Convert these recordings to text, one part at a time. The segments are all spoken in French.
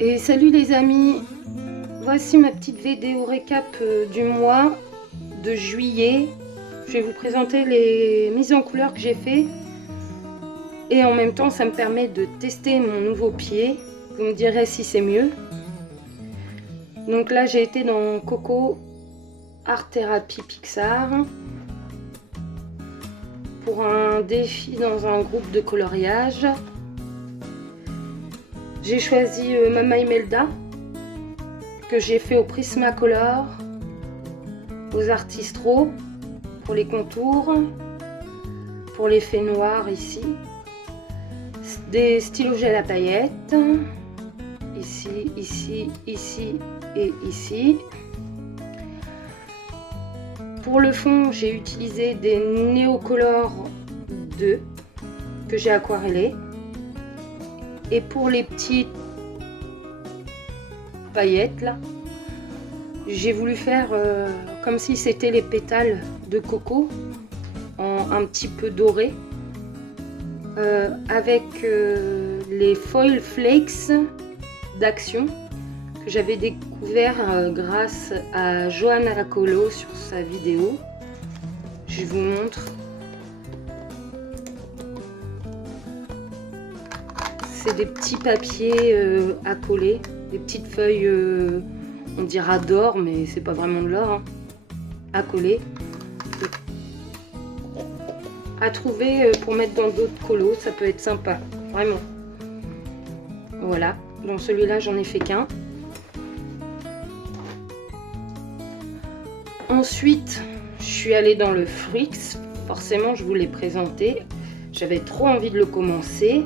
Et salut les amis, voici ma petite vidéo récap du mois de juillet. Je vais vous présenter les mises en couleur que j'ai fait et en même temps ça me permet de tester mon nouveau pied. Vous me direz si c'est mieux. Donc là j'ai été dans Coco Art Therapy Pixar pour un défi dans un groupe de coloriage. J'ai choisi Mama Imelda que j'ai fait au Prismacolor, aux Artistro pour les contours, pour l'effet noir ici, des stylos gel à paillettes, ici, ici, ici et ici. Pour le fond, j'ai utilisé des Neocolor 2 que j'ai aquarellé. Et pour les petites paillettes là, j'ai voulu faire comme si c'était les pétales de coco en un petit peu doré avec les foil flakes d'Action que j'avais découvert grâce à Johanna Lacolo sur sa vidéo. Je vous montre. C'est des petits papiers à coller, des petites feuilles, on dira d'or, mais c'est pas vraiment de l'or, hein, à coller, à trouver pour mettre dans d'autres colos, ça peut être sympa, vraiment. Voilà, dans celui-là j'en ai fait qu'un. Ensuite, je suis allée dans le Fruits, forcément je vous l'ai présenté, j'avais trop envie de le commencer.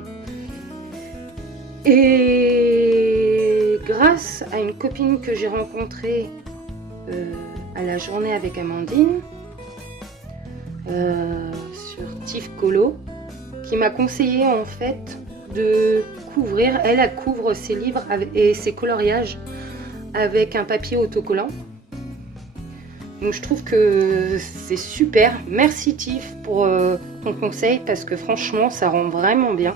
Et grâce à une copine que j'ai rencontrée à la journée avec Amandine sur Tif Colo, qui m'a conseillé en fait de couvrir, elle couvre ses livres et ses coloriages avec un papier autocollant. Donc je trouve que c'est super. Merci Tif pour ton conseil parce que franchement ça rend vraiment bien.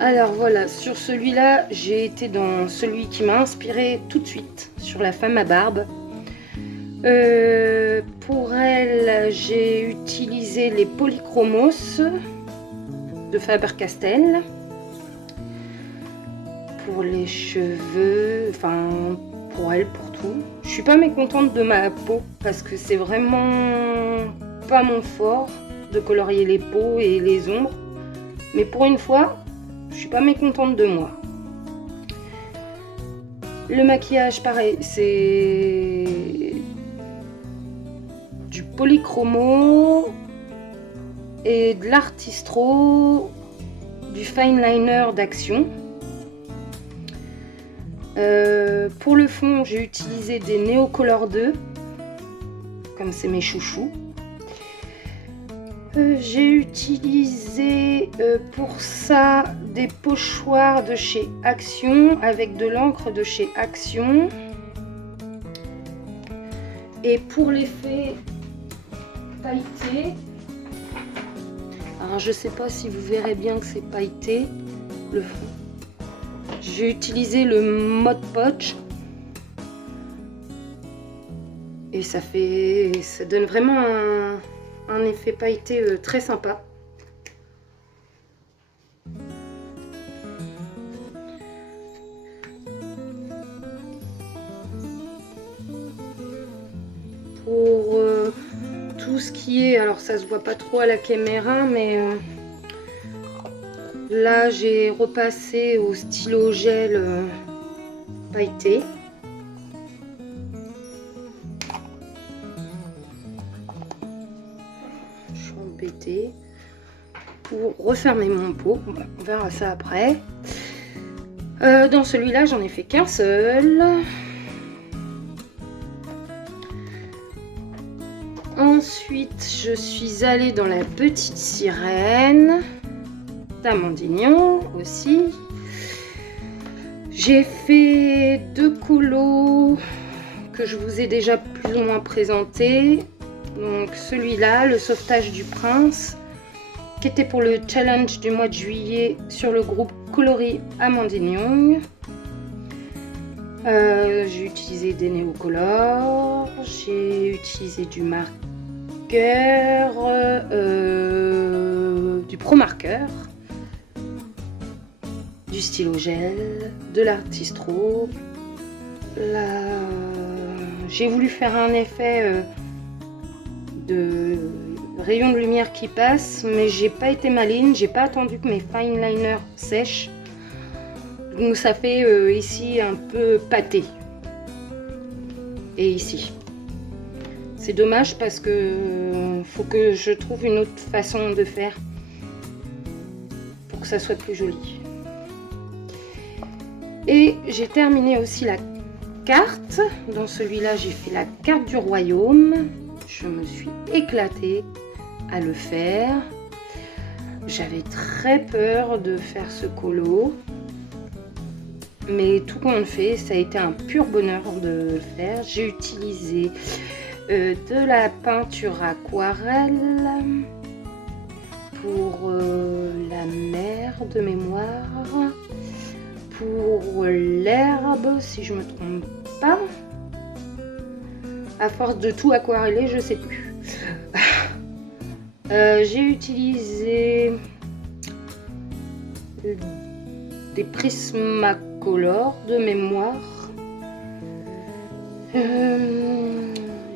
Alors voilà, sur celui-là, j'ai été dans celui qui m'a inspiré tout de suite, sur la femme à barbe. Pour elle, j'ai utilisé les Polychromos de Faber-Castell. Pour les cheveux, enfin pour elle, pour tout. Je suis pas mécontente de ma peau parce que c'est vraiment pas mon fort de colorier les peaux et les ombres. Mais pour une fois, je suis pas mécontente de moi. Le maquillage, pareil, c'est du polychromo et de l'Artistro, du fine liner d'Action. Pour le fond, j'ai utilisé des Neocolor 2, comme c'est mes chouchous. J'ai utilisé pour ça des pochoirs de chez Action avec de l'encre de chez Action. Et pour l'effet pailleté, alors je sais pas si vous verrez bien que c'est pailleté, le fond. J'ai utilisé le Mod Podge et ça donne vraiment un effet pailleté très sympa. Pour tout ce qui est, alors ça se voit pas trop à la caméra, mais là j'ai repassé au stylo gel pailleté. Pour refermer mon pot, on verra ça après. Dans celui-là, j'en ai fait qu'un seul. Ensuite, je suis allée dans la petite sirène d'Amandignon aussi. J'ai fait deux colos que je vous ai déjà plus ou moins présentés. Donc celui-là, le sauvetage du prince, qui était pour le challenge du mois de juillet sur le groupe Coloris Amandine Young. J'ai utilisé des néocolores, j'ai utilisé du marqueur, du pro marqueur, du stylo gel, de l'artistro. J'ai voulu faire un effet de rayon de lumière qui passe, mais j'ai pas été maligne, j'ai pas attendu que mes fine liners sèchent. Donc ça fait ici un peu pâté. Et ici. C'est dommage parce que faut que je trouve une autre façon de faire pour que ça soit plus joli. Et j'ai terminé aussi la carte. Dans celui-là, j'ai fait la carte du royaume. Je me suis éclatée à le faire. J'avais très peur de faire ce colo. Mais tout compte fait, ça a été un pur bonheur de le faire. J'ai utilisé de la peinture aquarelle pour la mer de mémoire, pour l'herbe si je me trompe pas. À force de tout aquareller, je sais plus. J'ai utilisé des Prismacolor de mémoire.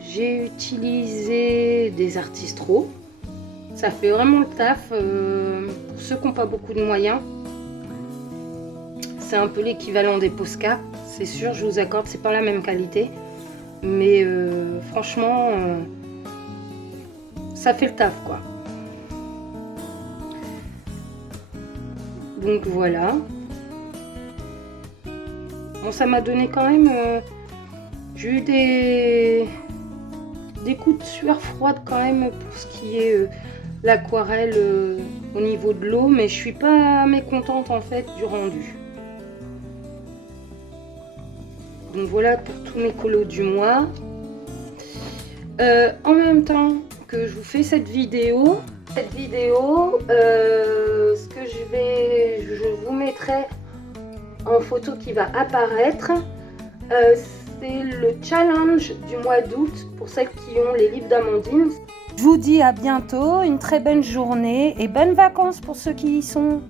J'ai utilisé des Artistro. Ça fait vraiment le taf pour ceux qui n'ont pas beaucoup de moyens. C'est un peu l'équivalent des Posca, c'est sûr, je vous accorde, c'est pas la même qualité. Mais franchement, ça fait le taf quoi. Donc voilà. Bon, ça m'a donné quand même... j'ai eu des coups de sueur froide quand même pour ce qui est l'aquarelle au niveau de l'eau, mais je suis pas mécontente en fait du rendu. Donc voilà pour tous mes colos du mois. En même temps que je vous fais cette vidéo, ce que je vous mettrai en photo qui va apparaître, c'est le challenge du mois d'août pour celles qui ont les livres d'Amandine. Je vous dis à bientôt, une très bonne journée et bonnes vacances pour ceux qui y sont.